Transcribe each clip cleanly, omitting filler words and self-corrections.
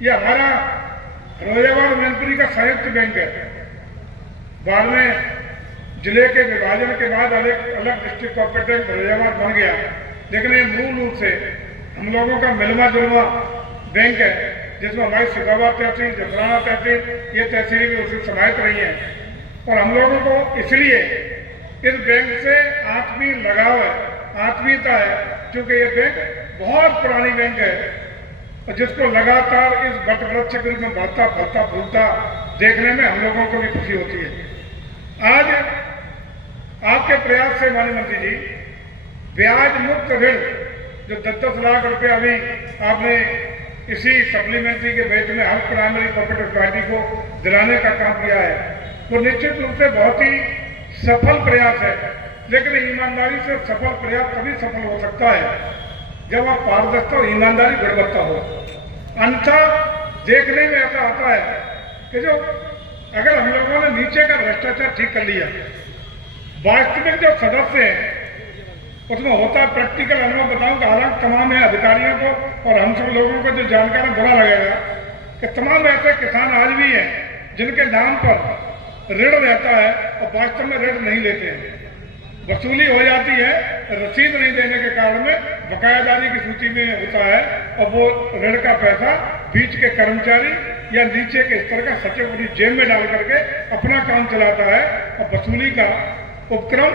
ये हमारा फिरोजाबाद मैनपुरी का संयुक्त बैंक है। बाद में जिले के विभाजन के बाद अलग अलग डिस्ट्रिक्ट कोऑपरेटिव फिरोजाबाद बन गया, लेकिन ये मूल रूप से हम लोगों का मिलवा जुलवा बैंक है, जिसमें हमारी सिकाबाद तहसील, जफराना तहसील, ये तहसील भी उससे समाहित रही है। और हम लोगों को इसलिए इस बैंक से आत्मीय लगाव है, आत्मीयता है, क्योंकि ये बैंक बहुत पुरानी बैंक है और जिसको लगातार इस वट वृक्ष के रूप में बढ़ता फलता फूलता देखने में हम लोगों को भी खुशी होती है। आज आपके प्रयास से माननीय मंत्री जी, ब्याज मुक्त ऋण जो 10-10 लाख रुपए अभी आपने इसी सप्लीमेंट्री के बेच में हर प्राइमरी कोऑपरेटिव सोसाइटी को दिलाने का काम किया है, वो निश्चित रूप से बहुत ही सफल प्रयास है। लेकिन ईमानदारी से सफल प्रयास तभी सफल हो सकता है जब आप पारदर्शिता और ईमानदारी गुणवत्ता हो। अन्यथा देखने में ऐसा आता है कि जो अगर हम लोगों ने नीचे का भ्रष्टाचार ठीक कर लिया, वास्तविक जो सदस्य हैं उसमें होता है प्रैक्टिकल अनुभव बताऊंगा। हालांकि तमाम है अधिकारियों को और हम सब लोगों को जो जानकारी बुरा लगेगा कि तमाम ऐसे किसान आज भी हैं जिनके नाम पर ऋण रहता है और वास्तव में ऋण नहीं लेते हैं, वसूली हो जाती है, रसीद नहीं देने के कारण में बकायादारी की सूची में होता है और वो ऋण का पैसा बीच के कर्मचारी या नीचे के स्तर का सचिव अपनी जेब में डाल करके अपना काम चलाता है और वसूली का उपक्रम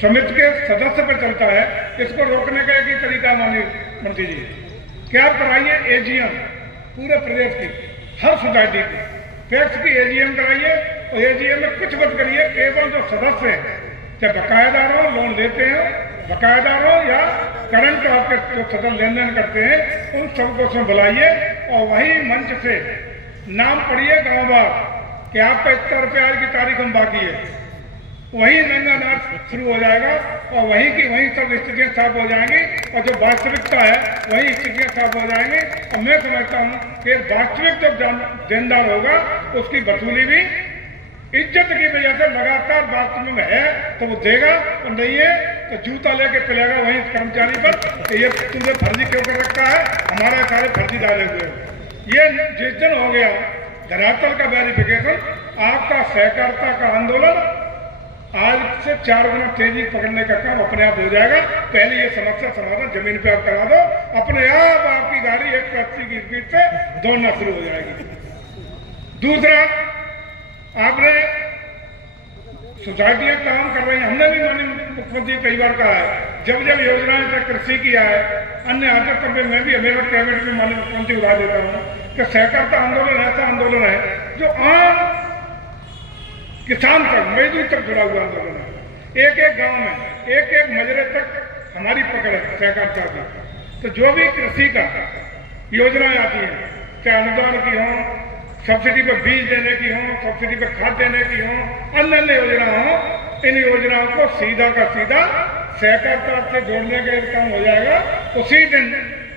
समिति के सदस्य पर चलता है। इसको रोकने का एक ही तरीका माननीय मंत्री जी, क्या कराइए एजीएम पूरे प्रदेश की हर सोसाइटी की टैक्स की एजीएम कराइए और एजीएम में कुछ मत करिए, केवल जो सदस्य हैं चाहे बकायेदार हो, लोन लेते हैं बकायेदार हो या करंट आपके जो सदस्य लेन देन करते हैं, उन सबको उसमें बुलाइए और वही मंच से नाम पढ़िए गाँव बार कि आपका इतना रुपया आज की तारीख हम बाकी है, वही नंगा नाच शुरू हो जाएगा और वहीं की वहीं सब स्थितियां साफ हो जाएंगी और जो वास्तविकता है वही स्थितियां साफ हो जाएंगी। और मैं समझता हूं कि वास्तविक जो देनदार होगा उसकी वसूली भी इज्जत की वजह से लगातार वास्तव में है तो वो देगा, और नहीं है तो जूता लेके चलेगा वही कर्मचारी पर कि ये तुमने फर्जी क्यों कर रखा है, हमारे सारे फर्जी डाले हुए। ये जिस दिन हो गया धरातल का वेरिफिकेशन, आपका सहकारिता का आंदोलन आज से 4 गुना तेजी पकड़ने का काम अपने आप हो जाएगा। पहले ये समस्या समाधान जमीन पे आप करा दो, अपने आप आपकी गाड़ी 180 की स्पीड से दौड़ना शुरू हो जाएगी। दूसरा, आपने सोसाइटियां काम कर रही हैं, हमने भी माननीय मुख्यमंत्री कई बार कहा है, जब जब योजनाएं तक कृषि किया है अन्य आदत तब मैं भी मेरा कैबिनेट में माननीय मुख्यमंत्री उड़ा देता हूँ कि सहकारिता आंदोलन ऐसा आंदोलन है जो आम किसान तक मजदूर तक जुड़ा हुआ आंदोलन है। एक एक गांव में एक एक मजरे तक हमारी पकड़ है सहकारिता की। तो जो भी कृषि का योजनाएं आती हैं, चाहे अनुदान की हो, सब्सिडी पर बीज देने की हो, सब्सिडी पर खाद देने की हो, अन्य अन्य योजना हो, इन योजनाओं को सीधा का सीधा सहकारिता से जोड़ने का काम हो जाएगा। उसी दिन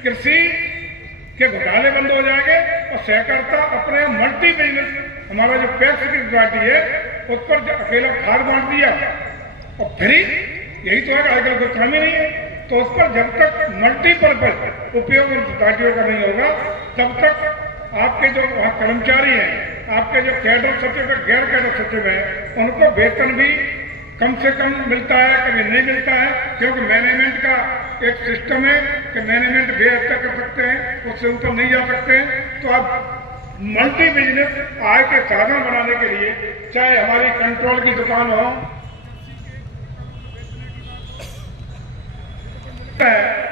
कृषि के घोटाले बंद हो जाएंगे और सहकारिता अपने मल्टी बिजनेस, हमारा जो पैक्स की सोसाइटी है उस पर जो अकेला खाद बांट दिया और फ्री, यही तो है, आजकल कोई काम ही नहीं है, तो उस पर जब तक मल्टीपर्पज उपयोग उन सोसाइटियों का नहीं होगा तब तक आपके जो वहाँ कर्मचारी हैं, आपके जो कैडर सचिव है, गैर कैडर सचिव है, उनको वेतन भी कम से कम मिलता है, कभी नहीं मिलता है, क्योंकि मैनेजमेंट का एक सिस्टम है कि मैनेजमेंट बेहद कर सकते हैं, उससे ऊपर नहीं जा सकते हैं। तो आप मल्टी बिजनेस आय के साधन बनाने के लिए, चाहे हमारी कंट्रोल की दुकान हो,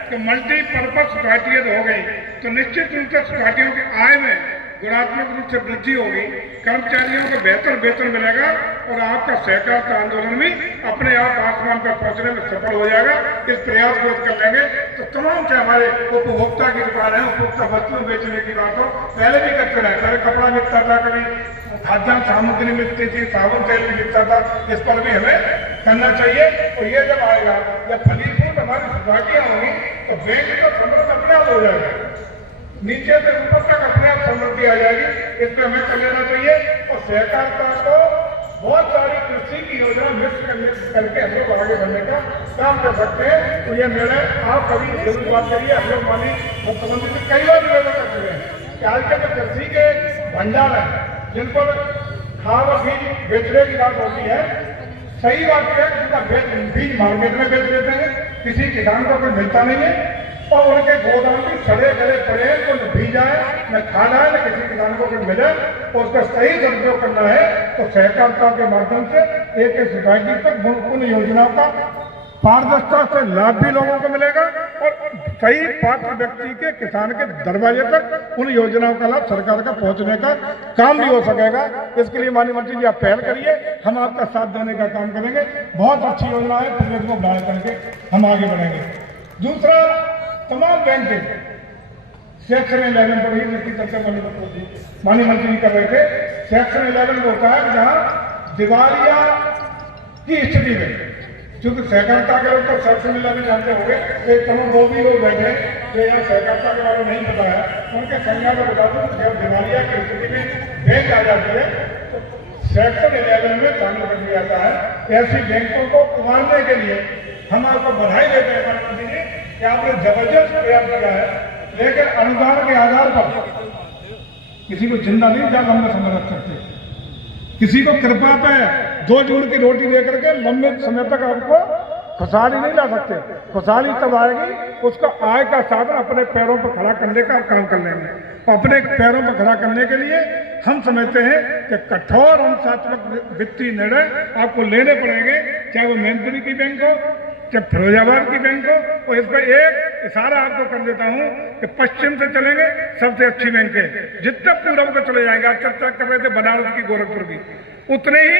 कि मल्टीपर्पज सोसाइटी हो गई तो निश्चित रूप से सोसाइटियों की आय में गुणात्मक रूप से वृद्धि होगी, कर्मचारियों को बेहतर वेतन मिलेगा और आपका सहकारिता आंदोलन भी अपने आप आसमान पर पहुंचने में सफल हो जाएगा। इस प्रयास को कर लेंगे तो तमाम से हमारे उपभोक्ता की दुकान है, उपभोक्ता वस्तुएं बेचने की बात हो, पहले भी करते रहे, कभी कपड़ा मिलता था, कभी खाद्यान्न सामग्री मिलती थी, साबुन तेल भी मिलता था, इस पर भी हमें करना चाहिए। और ये जब आएगा, जब फलीफूल हमारी सोसाइटियां होंगी तो बैंक का समृद्ध अपने आप हो जाएगा, नीचे से ऊपर तक अपने आप समृद्धि आ जाएगी। इस पर हमें कर लेना चाहिए और सहकारिता को बहुत सारी कृषि की योजना मिक्स करके हम लोग आगे बढ़ने का काम कर सकते हैं। तो ये निर्णय आप कभी जरूर बात करिए, हम लोग माननीय मुख्यमंत्री से कई बार निवेदन कर चुके हैं कि आज के जो कृषि के भंडार है जिन पर खाद और बीज बेचने की बात होती है, सही बात है कि उनका बीज मार्केट में बेच देते हैं, किसी किसान को कोई मिलता नहीं है और उनके गोदाम भी सड़े गले पड़े हैं, कोई बीज आए न खाद आए न किसी किसान को कुछ मिले। और उसका सही सदुपयोग करना है तो सहकारिता के माध्यम से एक सोसाइटी तक उन योजनाओं का पारदर्शिता से लाभ भी लोगों को मिलेगा और सही पात्र व्यक्ति के किसान के दरवाजे तक उन योजनाओं का लाभ सरकार का पहुंचने का काम भी हो सकेगा। इसके लिए माननीय मंत्री जी आप पहल करिए, हम आपका साथ देने का काम करेंगे। बहुत अच्छी योजना है, प्रदेश को बढ़ाने करके हम आगे बढ़ेंगे। दूसरा, तमाम बैंकिंग सेक्शन 11 पर ही जिसकी चर्चा माननीय मंत्री जी कर रहे थे। सेक्शन 11 में होता है जहाँ दिवालिया की स्थिति में, क्योंकि सहकारिता के लोग तो सेक्शन 11 जानते होंगे, एक तमाम वो भी लोग बैठे जो यहाँ सहकारिता के बारे में नहीं पता है, उनके संज्ञा में बता दूँ जब दिवालिया की स्थिति में बैंक आ जाती है तो सेक्शन 11 में शामिल कर दिया जाता है। ऐसी बैंकों को उभारने के लिए हम आपको बधाई देते हैं प्रधानमंत्री जी कि आपने जबरदस्त प्रयास किया है, लेकिन अनुदान के आधार पर किसी को जिंदा नहीं जा लंबे समय रख सकते, किसी को कृपा पे 2 जून की रोटी दे करके लंबे समय तक आपको खुशहाली नहीं ला सकते। खुशहाली तब आएगी उसका आय का साधन अपने पैरों पर खड़ा करने का काम कर लेंगे। अपने पैरों पर खड़ा करने के लिए हम समझते हैं कि कठोर अनुशासनात्मक वित्तीय निर्णय आपको लेने पड़ेंगे, चाहे वो मैनपुरी की बैंक हो चाहे फिरोजाबाद की बैंक हो। और इस पर एक इशारा आपको कर देता हूं कि पश्चिम से चलेंगे सबसे अच्छी बैंक है, जितने पूरब को चले जाएंगे, आप चर्चा कर रहे थे बनारस की, गोरखपुर की, उतने ही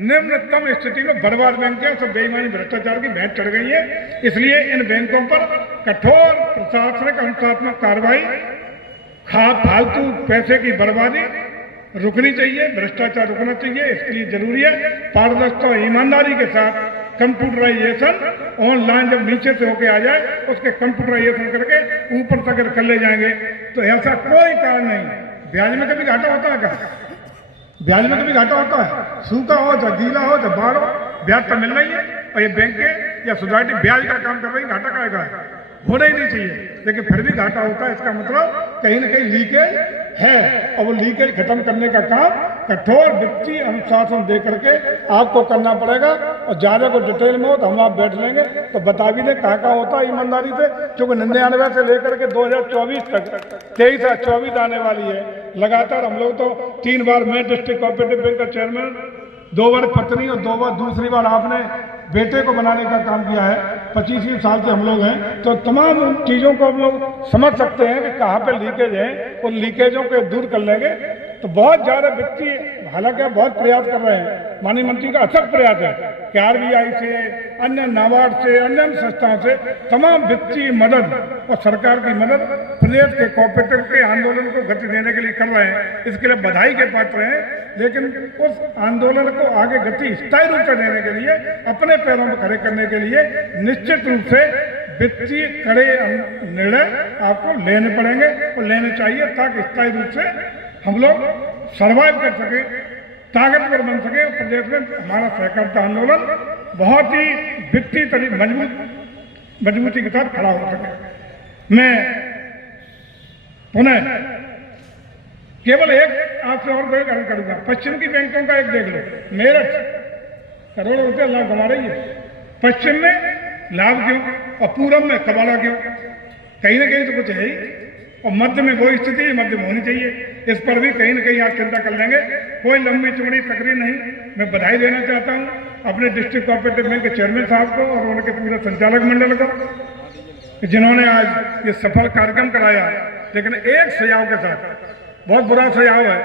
निम्नतम स्थिति में बर्बाद बैंक है, सब बेईमानी भ्रष्टाचार की भैंस चढ़ गई है। इसलिए इन बैंकों पर कठोर प्रशासनिक अनुशासनात्मक कार्रवाई, फालतू पैसे की बर्बादी रुकनी चाहिए, भ्रष्टाचार रुकना चाहिए। इसके लिए जरूरी है पारदर्शिता और ईमानदारी के साथ कंप्यूटराइजेशन, ऑनलाइन जब नीचे से होके आ जाए उसके कंप्यूटराइजेशन करके ऊपर तक कर ले जाएंगे तो ऐसा कोई कारण नहीं। ब्याज में कभी घाटा होता है क्या? ब्याज में कभी घाटा होता है? सूखा हो चाहे गीला हो चाहे बाढ़ हो, ब्याज तो मिल रही है। और ये बैंक या सोसाइटी ब्याज का काम कर रही है, घाटा का होना ही नहीं चाहिए, लेकिन फिर भी घाटा होता है। इसका मतलब कहीं ना कहीं लीकेज है और वो लीकेज खत्म करने का काम कठोर वित्तीय अनुशासन दे करके आपको करना पड़ेगा। और ज्यादा को डिटेल में हो तो हम आप बैठ लेंगे तो बता भी दें कहाँ होता है ईमानदारी से, क्योंकि 99 से लेकर के 2024 तक 23 और 24 आने वाली है। लगातार हम लोग तो 3 बार मैं डिस्ट्रिक्ट कोऑपरेटिव बैंक का चेयरमैन, 2 बार पत्नी और 2 बार दूसरी बार आपने बेटे को बनाने का काम किया है। 25 साल से हम लोग हैं, तो तमाम चीज़ों को हम लोग समझ सकते हैं कि कहाँ पे लीकेज है, उन लीकेजों को दूर कर लेंगे तो बहुत ज़्यादा वित्तीय, हालांकि आप बहुत प्रयास कर रहे हैं, माननीय मंत्री का अथक प्रयास है कि RBI से, अन्य नाबार्ड से, अन्य संस्थाओं से तमाम वित्तीय मदद और सरकार की मदद प्रदेश के कोऑपरेटिव के आंदोलन को गति देने के लिए कर रहे हैं। इसके लिए बधाई के पात्र हैं, लेकिन उस आंदोलन को आगे गति स्थायी रूप से देने के लिए, अपने पैरों पर खड़े करने के लिए निश्चित रूप से वित्तीय कड़े निर्णय आपको लेने पड़ेंगे और लेने चाहिए, ताकि स्थायी रूप से हम लोग सर्वाइव कर सके, ताकतवर बन सके। प्रदेश में हमारा सहकारिता आंदोलन बहुत ही वित्तीय मजबूती के साथ खड़ा हो सके। मैं पुनः केवल एक आपसे और अर्ज करूंगा, पश्चिम की बैंकों का एक देख लो, मेरठ करोड़ों रुपये लाभ कमा रही है, पश्चिम में लाभ क्यों और पूरब में कबाड़ा क्यों? कहीं ना कहीं तो कुछ है ही, और मध्य में वो स्थिति मध्य में होनी चाहिए। इस पर भी कहीं ना कहीं आप चिंता कर लेंगे। कोई लंबी चौड़ी तकरीर नहीं, मैं बधाई देना चाहता हूँ अपने डिस्ट्रिक्ट कोऑपरेटिव बैंक के चेयरमैन साहब को और उनके पूरे संचालक मंडल को, जिन्होंने आज ये सफल कार्यक्रम कराया। लेकिन एक सुझाव के साथ, बहुत बुरा सुझाव है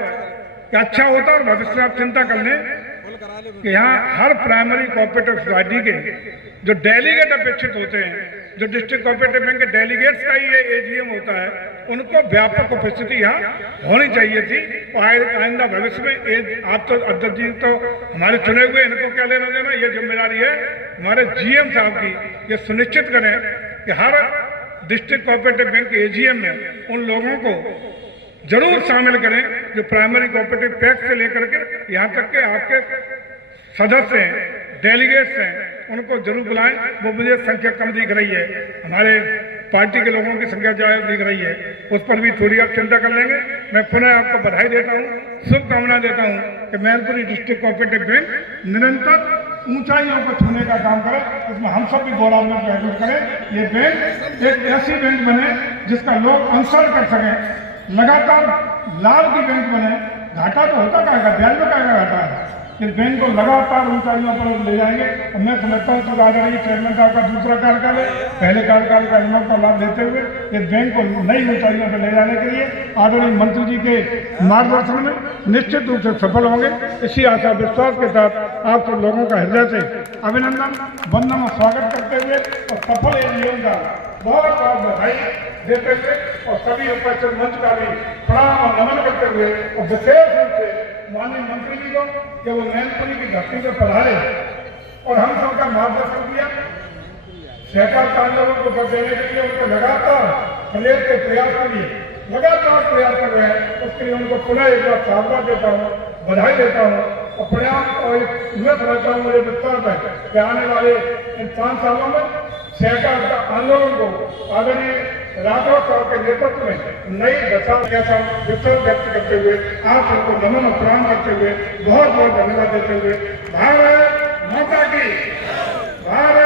कि अच्छा होता और भविष्य में आप चिंता कर लें कि यहाँ हर प्राइमरी कोऑपरेटिव सोसाइटी के जो डेलीगेट अपेक्षित होते हैं, जो डिस्ट्रिक्ट कोऑपरेटिव बैंक के डेलीगेट्स का ही AGM होता है, उनको व्यापक उपस्थिति यहाँ होनी चाहिए थी। और आइंदा भविष्य में आप तो अध्यक्ष जी तो हमारे चुने हुए, इनको क्या लेना देना, ये जिम्मेदारी है हमारे GM साहब की। ये सुनिश्चित करें कि हर डिस्ट्रिक्ट कोऑपरेटिव बैंक के AGM में उन लोगों को जरूर शामिल करें जो प्राइमरी कोऑपरेटिव बैंक से लेकर के यहाँ तक के आपके सदस्य हैं, डेलीगेट्स हैं, उनको जरूर बुलाएं। वो मुझे संख्या कम दिख रही है, हमारे पार्टी के लोगों की संख्या ज़्यादा दिख रही है, उस पर भी थोड़ी आप चिंता कर लेंगे। मैं पुनः आपको बधाई देता हूँ, शुभकामना देता हूँ कि मैनपुरी डिस्ट्रिक्ट कोऑपरेटिव बैंक निरंतर ऊंचाइयों को छूने का काम करे, इसमें हम सब भी गौरवान्वित महसूस करें। ये बैंक एक ऐसी बैंक बने जिसका लोग अनुसरण कर सकें, लगातार लाभ की बैंक बने। घाटा तो होता कहेगा, ब्याज में कहेगा घाटा है, इस बैंक को लगातार ऊंचाइयों पर ले जाएंगे। और मैं समझता हूँ कि आदरणीय चेयरमैन साहब का दूसरा कार्यकाल है, पहले कार्यकाल का अनुभव का लाभ लेते हुए इस बैंक को नई ऊंचाइयों पर ले जाने के लिए आदरणीय मंत्री जी के मार्गदर्शन में निश्चित रूप से सफल होंगे। इसी आशा विश्वास के साथ आप सब लोगों का हृदय से अभिनंदन, वंदन और स्वागत करते हुए और सफल एजीएम का बहुत बहुत बधाई देते हुए और सभी उपस्थित मंच का भी प्रणाम और नमन करते हुए और विशेष रूप से माननीय मंत्री जी को कि वो मैनपुरी की धरती पर पधारे और हम सबका मार्गदर्शन किया, सहकार कानूनों को कर देने के लिए उनको लगातार प्रदेश के प्रयास के लिए लगातार प्रयास कर रहे हैं। उसके लिए उनको पुनः एक बार साधुवाद देता हूँ, बधाई देता हूँ और प्रयास और मैं समझता हूँ मुझे विश्वास है कि आने वाले इन 5 सालों में सहकार का आंदोलन को आदरणीय राघव साहब के नेतृत्व में नई दशा जैसा विश्वास व्यक्त करते हुए आप सबको नमन और प्रणाम करते हुए बहुत बहुत धन्यवाद देते हुए भारत माता की भारत